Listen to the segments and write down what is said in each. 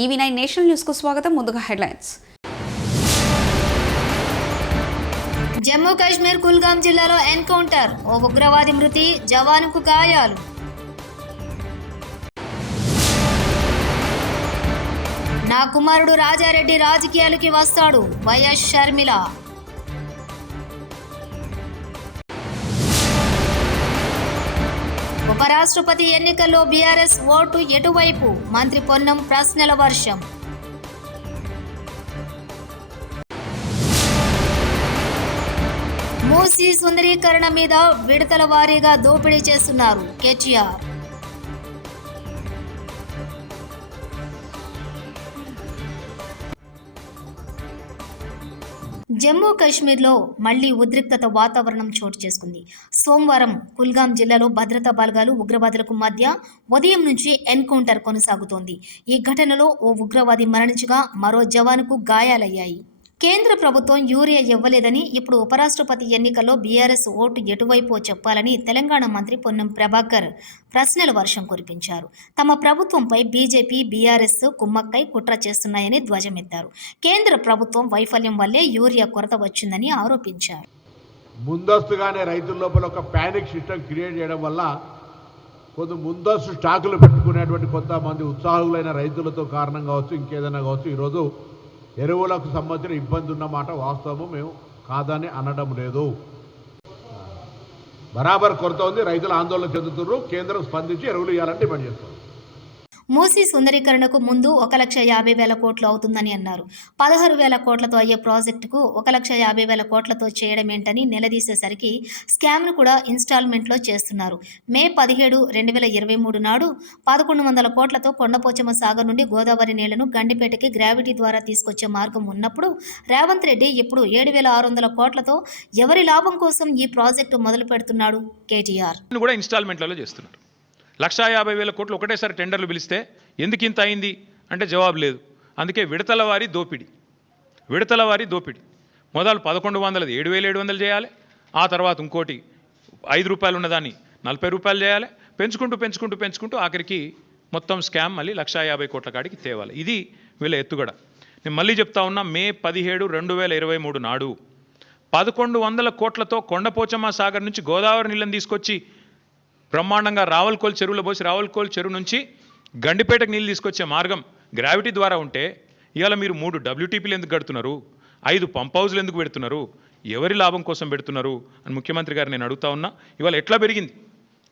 EV9 national news కు స్వాగతం. ముందుగా హెడ్లైన్స్. జమ్మూ కాశ్మీర్ కుల్గాం జిల్లాలో ఎన్కౌంటర్, ఓ ఉగ్రవాది మృతి, జవానుకు గాయాలు. నా కుమారుడు రాజారెడ్డి రాజకీయాలకి వస్తాడు, వైఎస్ షర్మిల. ఉపరాష్ట్రపతి ఎన్నికల్లో బీఆర్ఎస్ ఓటు ఎటువైపు, మంత్రి పొన్నం ప్రశ్నల వర్షం. మూసీ సుందరీకరణ మీద విడతల వారీగా దోపిడీ చేస్తున్నారు కేటీఆర్. జమ్మూ కాశ్మీర్లో మళ్లీ ఉద్రిక్తత వాతావరణం చోటు చేసుకుంది. సోమవారం కుల్గాం జిల్లాలో భద్రతా బలగాలు ఉగ్రవాదులకు మధ్య ఉదయం నుంచి ఎన్కౌంటర్ కొనసాగుతోంది. ఈ ఘటనలో ఓ ఉగ్రవాది మరణించగా మరో జవానుకు గాయాలయ్యాయి. కేంద్ర ప్రభుత్వం యూరియా ఇవ్వలేదని, ఇప్పుడు ఉపరాష్ట్రపతి ఎన్నికల్లో బీఆర్ఎస్ ఓటు ఎటువైపో చెప్పాలని తెలంగాణ మంత్రి పొన్నం ప్రభాకర్ ప్రశ్నల వర్షం కురిపించారు. తమ ప్రభుత్వంపై బీజేపీ, బీఆర్ఎస్ కుమ్మక్కై కుట్ర చేస్తున్నాయని ధ్వజమెత్తారు. కేంద్ర ప్రభుత్వం వైఫల్యం వల్లే యూరియా కొరత వచ్చిందని ఆరోపించారు. ముందస్తుగానే రైతుల లోపల ఒక ప్యానిక్ సిస్టమ్ క్రియేట్ చేయడం వల్ల కొంత ముందస్తు స్టాకులు పెట్టుకునేటువంటి కొంతమంది ఉత్సాహులైన రైతులతో కారణం కావచ్చు, ఇంకేదైనా కావచ్చు, ఈరోజు ఎరువులకు సంబంధించిన ఇబ్బంది ఉన్నమాట వాస్తవము, మేము కాదని అనడం లేదు. బరాబర్ కొరత ఉంది, రైతులు ఆందోళన చెందుతున్నారు. కేంద్రం స్పందించి ఎరువులు ఇవ్వాలని డిమాండ్ చేస్తున్నారు. మూసీ సుందరీకరణకు ముందు 1,50,000 కోట్లు అవుతుందని అన్నారు. 16,000 కోట్లతో అయ్యే ప్రాజెక్టుకు 1,50,000 కోట్లతో చేయడం ఏంటని నిలదీసేసరికి స్కామ్ను కూడా ఇన్స్టాల్మెంట్లో చేస్తున్నారు. మే 17, 2023 నాడు 1,100 కోట్లతో కొండపోచమ్మ సాగర్ నుండి గోదావరి నీళ్లను గండిపేటకి గ్రావిటీ ద్వారా తీసుకొచ్చే మార్గం ఉన్నప్పుడు రేవంత్ రెడ్డి ఇప్పుడు 7,600 కోట్లతో ఎవరి లాభం కోసం ఈ ప్రాజెక్టు మొదలు పెడుతున్నాడు కేటీఆర్. కూడా ఇన్స్టాల్మెంట్లలో చేస్తున్నారు. 1,50,000 కోట్లు ఒకటేసారి టెండర్లు పిలిస్తే ఎందుకు ఇంత అయింది అంటే జవాబు లేదు. అందుకే విడతల వారి దోపిడీ. మొదలు 1,100 7,700 చేయాలి, ఆ తర్వాత ఇంకోటి 5 రూపాయలు ఉన్నదాన్ని 40 రూపాయలు చేయాలి, పెంచుకుంటూ ఆఖరికి మొత్తం స్కామ్ మళ్ళీ 1,50,000 కోట్ల కాడికి తేవాలి. ఇది వీళ్ళ ఎత్తుగడ. నేను మళ్ళీ చెప్తా ఉన్నా, మే 17, 2023 నాడు 1,100 కోట్లతో కొండపోచమ్మ సాగర్ నుంచి గోదావరి నీళ్ళని తీసుకొచ్చి బ్రహ్మాండంగా రావులకోల్ చెరువులో పోసి రావులకోల్ చెరువు నుంచి గండిపేటకు నీళ్ళు తీసుకొచ్చే మార్గం గ్రావిటీ ద్వారా ఉంటే ఇవాళ మీరు 3 WTPలు ఎందుకు కడుతున్నారు, 5 పంప్ హౌస్లు ఎందుకు పెడుతున్నారు, ఎవరి లాభం కోసం పెడుతున్నారు అని ముఖ్యమంత్రి గారు నేను అడుగుతా ఉన్నా. ఇవాళ ఎట్లా పెరిగింది?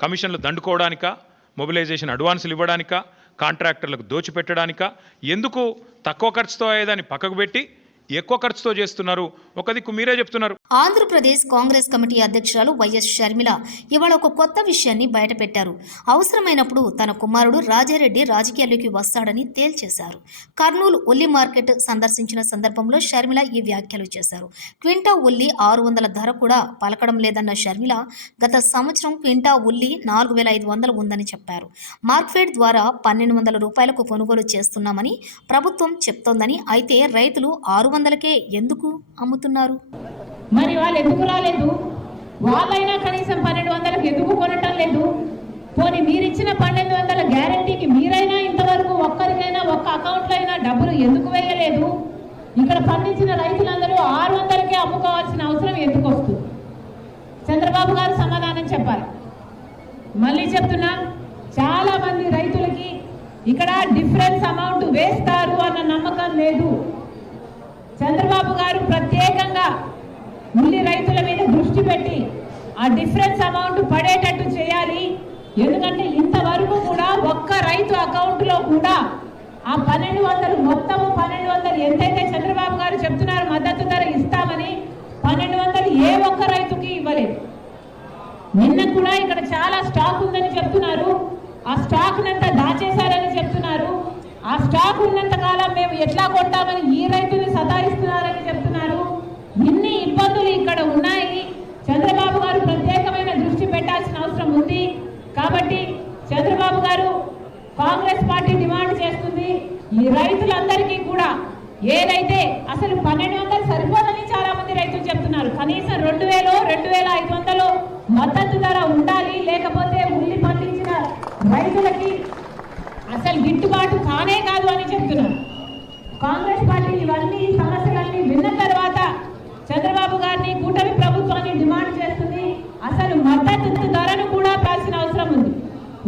కమిషన్లు దండుకోవడానికా, మొబిలైజేషన్ అడ్వాన్సులు ఇవ్వడానికా, కాంట్రాక్టర్లకు దోచిపెట్టడానికా? ఎందుకు తక్కువ ఖర్చుతో అయ్యేదాన్ని పక్కకు పెట్టి ఎక్కువ ఖర్చుతో చేస్తున్నారు? ఒక దిక్కు మీరే చెప్తున్నారు. ఆంధ్రప్రదేశ్ కాంగ్రెస్ కమిటీ అధ్యక్షురాలు వైఎస్ షర్మిల ఇవాళ ఒక కొత్త విషయాన్ని బయటపెట్టారు. అవసరమైనప్పుడు తన కుమారుడు రాజారెడ్డి రాజకీయాల్లోకి వస్తాడని తేల్చేశారు. కర్నూలు ఉల్లి మార్కెట్ సందర్శించిన సందర్భంలో షర్మిల ఈ వ్యాఖ్యలు చేశారు. క్వింటా ఉల్లి 600 ధర కూడా పలకడం లేదన్న షర్మిల గత సంవత్సరం క్వింటా ఉల్లి 4,500 ఉందని చెప్పారు. మార్క్ఫెడ్ ద్వారా 1,200 రూపాయలకు కొనుగోలు చేస్తున్నామని ప్రభుత్వం చెప్తోందని, అయితే రైతులు 600కే ఎందుకు అమ్ముతున్నారు? మరి వాళ్ళు ఎందుకు రాలేదు? వాళ్ళైనా కనీసం 1,200కి ఎందుకు కొనటం లేదు? పోనీ మీరిచ్చిన 1,200 గ్యారంటీకి మీరైనా ఇంతవరకు ఒక్కరికైనా ఒక్క అకౌంట్లో అయినా డబ్బులు ఎందుకు వేయలేదు? ఇక్కడ పండించిన రైతులందరూ 600కే అమ్ముకోవాల్సిన అవసరం ఎందుకు వస్తుంది? చంద్రబాబు గారు సమాధానం చెప్పాలి. మళ్ళీ చెప్తున్నా, చాలా మంది రైతులకి ఇక్కడ డిఫరెన్స్ అమౌంట్ వేస్తారు అన్న నమ్మకం లేదు. చంద్రబాబు గారు ప్రత్యేకంగా ఉల్లి రైతుల మీద దృష్టి పెట్టి ఆ డిఫరెన్స్ అమౌంట్ పడేటట్టు చేయాలి. ఎందుకంటే ఇంతవరకు కూడా ఒక్క రైతు అకౌంట్లో కూడా ఆ 1,200 మొత్తము 1,200 ఎంతైతే చంద్రబాబు గారు చెప్తున్నారు మద్దతు ధర ఇస్తామని, 1,200 ఏ ఒక్క రైతుకి ఇవ్వలేదు. నిన్న కూడా ఇక్కడ చాలా స్టాక్ ఉందని చెప్తున్నారు. ఆ స్టాక్ నంతా దాచేశారని చెప్తున్నారు. ఆ స్టాక్ ఉన్నంత కాలం మేము ఎట్లా కొంటామని ఈ రైతుని సతాయిస్తున్నారని చెప్తున్నారు. ఇన్ని ఇబ్బందులు ఇక్కడ ఉన్నాయి. చంద్రబాబు గారు ప్రత్యేకమైన దృష్టి పెట్టాల్సిన అవసరం ఉంది. కాబట్టి చంద్రబాబు గారు, కాంగ్రెస్ పార్టీ డిమాండ్ చేస్తుంది, ఈ రైతులందరికీ కూడా ఏదైతే అసలు 1,200 సరిపోదని చాలా మంది రైతులు చెప్తున్నారు. కనీసం 2,000, 2,500 మద్దతు ధర ఉండాలి. లేకపోతే ఉల్లి పండించిన రైతులకి అసలు గిట్టుబాటు కానే కాదు అని చెప్తున్నారు. కాంగ్రెస్ పార్టీ ఇవన్నీ సమస్యలన్నీ విన్న తర్వాత చంద్రబాబు గారిని కూటమి ప్రభుత్వాన్ని డిమాండ్ చేస్తుంది. అసలు మద్దతు ధరను కూడా పెంచాల్సిన అవసరం ఉంది.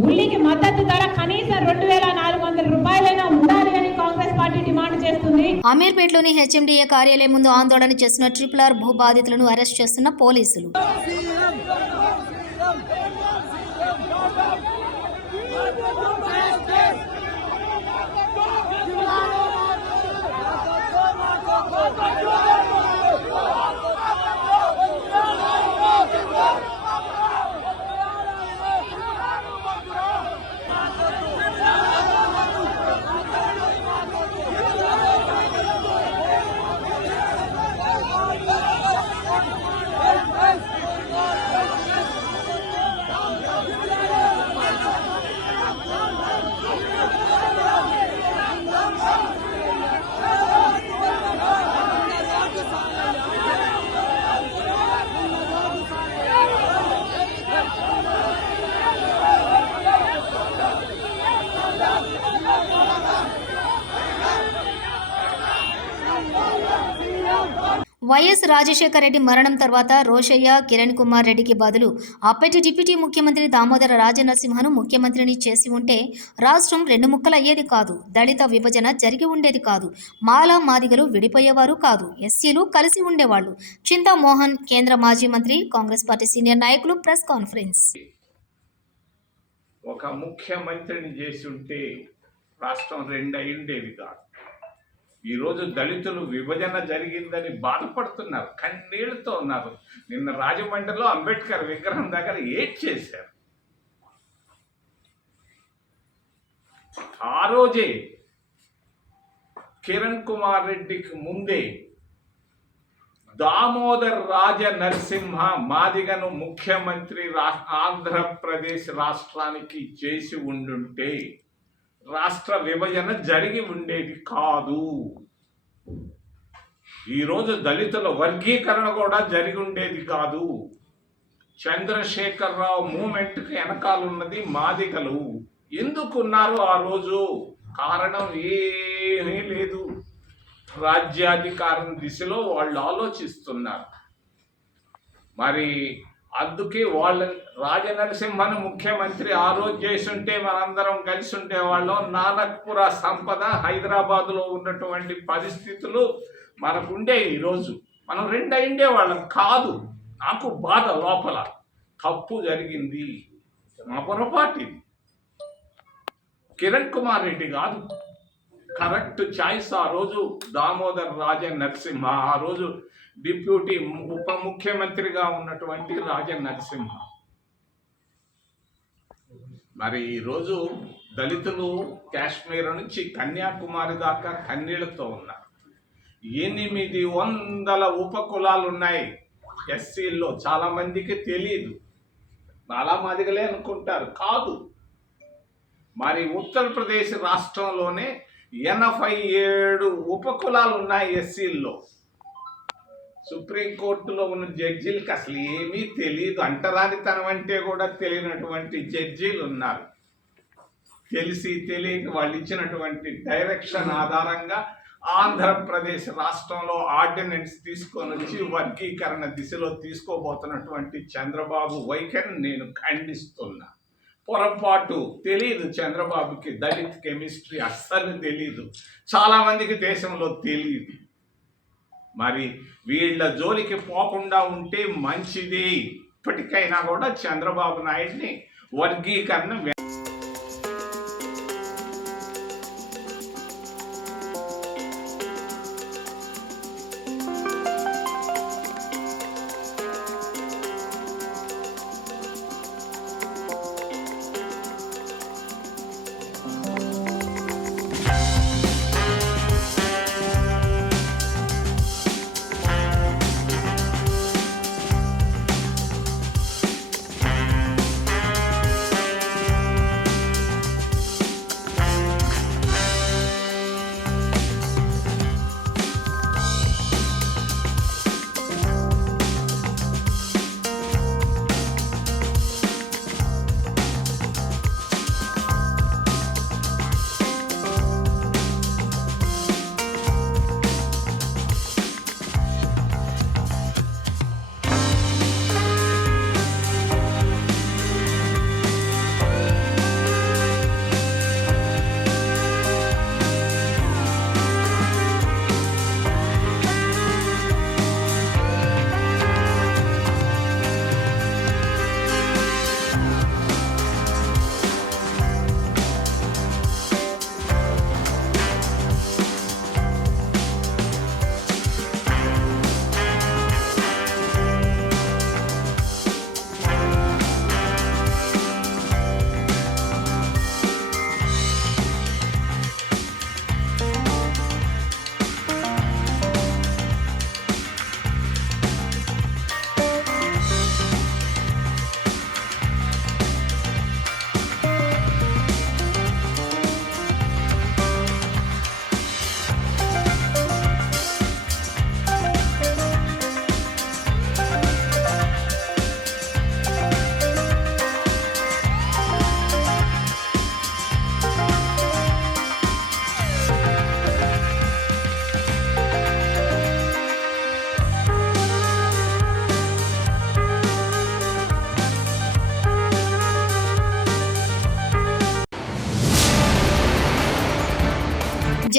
ఉల్లికి మద్దతు ధర కనీసం 2,400 రూపాయలైనా ఉండాలి అని కాంగ్రెస్ పార్టీ డిమాండ్ చేస్తుంది. అమీర్పేటలోని హెచ్ఎండిఏ కార్యాలయం ముందు ఆందోళన చేస్తున్న RRR భూ బాధితులను అరెస్ట్ చేస్తున్న పోలీసులు. వైఎస్ రాజశేఖర రెడ్డి మరణం తర్వాత రోషయ్య, కిరణ్ కుమార్ రెడ్డికి బదులు అప్పటి డిప్యూటీ ముఖ్యమంత్రి దామోదర రాజనరసింహను ముఖ్యమంత్రిని చేసి ఉంటే రాష్ట్రం 2 ముక్కలు అయ్యేది కాదు. దళిత విభజన జరిగి ఉండేది కాదు. మాలా మాదిగలు విడిపోయేవారు కాదు. ఎస్సీలు కలిసి ఉండేవాళ్ళు. చింతామోహన్, కేంద్ర మాజీ మంత్రి, కాంగ్రెస్ పార్టీ సీనియర్ నాయకులు ప్రెస్ కాన్ఫరెన్స్. ఒక ముఖ్యమంత్రిని చేసి ఉంటే రాష్ట్రం 2 అయ్యిండేది కాదు. ఈరోజు దళితులు విభజన జరిగిందని బాధపడుతున్నారు, కన్నీళ్లతో ఉన్నారు. నిన్న రాజమండ్రిలో అంబేద్కర్ విగ్రహం దగ్గర ఏడ్చేశారు. ఆ రోజే కిరణ్ కుమార్ రెడ్డికి ముందే దామోదర్ రాజ నరసింహ మాదిగను ముఖ్యమంత్రి ఆంధ్రప్రదేశ్ రాష్ట్రానికి చేసి ఉండుంటే రాష్ట్ర విభజన జరిగి ఉండేది కాదు. ఈరోజు దళితుల వర్గీకరణ కూడా జరిగి ఉండేది కాదు. చంద్రశేఖరరావు మూమెంట్కి వెనకాలన్నది మాదిగలు. ఎందుకున్నారు ఆ రోజు? కారణం ఏమీ లేదు. రాజ్యాధికారం దిశలో వాళ్ళు ఆలోచిస్తున్నారు. మరి అందుకే వాళ్ళ రాజనరసింహను ముఖ్యమంత్రి ఆ రోజు చేసుంటే మనందరం కలిసి ఉండేవాళ్ళం. నానక్పుర సంపద హైదరాబాదులో ఉన్నటువంటి పరిస్థితులు మనకుండే. ఈరోజు మనం 2 అయ్యిండేవాళ్ళం కాదు. నాకు బాధ లోపల, తప్పు జరిగింది, మా పొరపాటు ఇది. కిరణ్ కుమార్ రెడ్డి కాదు కరెక్ట్ చాయిస్. ఆ రోజు దామోదర్ రాజ నరసింహ, ఆ రోజు డిప్యూటీ ఉప ముఖ్యమంత్రిగా ఉన్నటువంటి రాజ నరసింహ. మరి ఈరోజు దళితులు కాశ్మీర్ నుంచి కన్యాకుమారి దాకా కన్నీళ్లతో ఉన్నారు. 800 ఉపకులాలు ఉన్నాయి ఎస్సీల్లో. చాలా మందికి తెలియదు, చాలా మందిగలే అనుకుంటారు, కాదు. మరి ఉత్తరప్రదేశ్ రాష్ట్రంలోనే 87 ఉపకులాలు ఉన్నాయి ఎస్సీల్లో. సుప్రీంకోర్టులో ఉన్న జడ్జీలకు అసలు ఏమీ తెలియదు. అంటరానితనం అంటే కూడా తెలియనటువంటి జడ్జీలు ఉన్నారు. తెలిసి తెలియక వాళ్ళు ఇచ్చినటువంటి డైరెక్షన్ ఆధారంగా ఆంధ్రప్రదేశ్ రాష్ట్రంలో ఆర్డినెన్స్ తీసుకొని వచ్చి వర్గీకరణ దిశలో తీసుకోబోతున్నటువంటి చంద్రబాబు వైఖరిని నేను ఖండిస్తున్నా. పొరపాటు. తెలియదు చంద్రబాబుకి దళిత్ కెమిస్ట్రీ అస్సలు తెలియదు. చాలామందికి దేశంలో తెలియదు. మరి వీళ్ళ జోలికి పోకుండా ఉంటే మంచిది. ఇప్పటికైనా కూడా చంద్రబాబు నాయుడిని వర్గీకరణ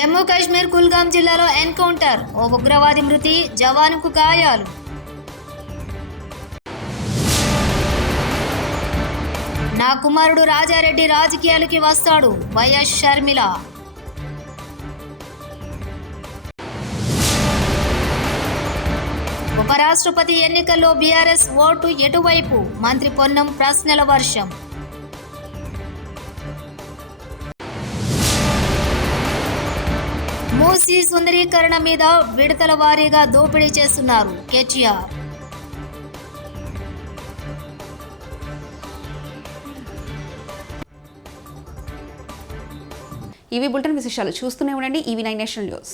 జమ్మూ కాశ్మీర్ కుల్గాం జిల్లాలో ఎన్కౌంటర్, ఓ ఉగ్రవాది మృతి, జవానుకు గాయాలు. నా కుమారుడు రాజారెడ్డి రాజకీయాలకి వస్తాడు, వైఎస్ షర్మిల. ఉపరాష్ట్రపతి ఎన్నికల్లో బీఆర్ఎస్ ఓటు ఎటువైపు, మంత్రి పొన్నం ప్రశ్నల వర్షం. మూసీ సుందరీకరణ మీద విడతల వారీగా దోపిడీ చేస్తున్నారు కేటీఆర్. ఇవి బులెటిన్ విశేషాలు. చూస్తూనే ఉండండి EV9 నేషనల్ న్యూస్.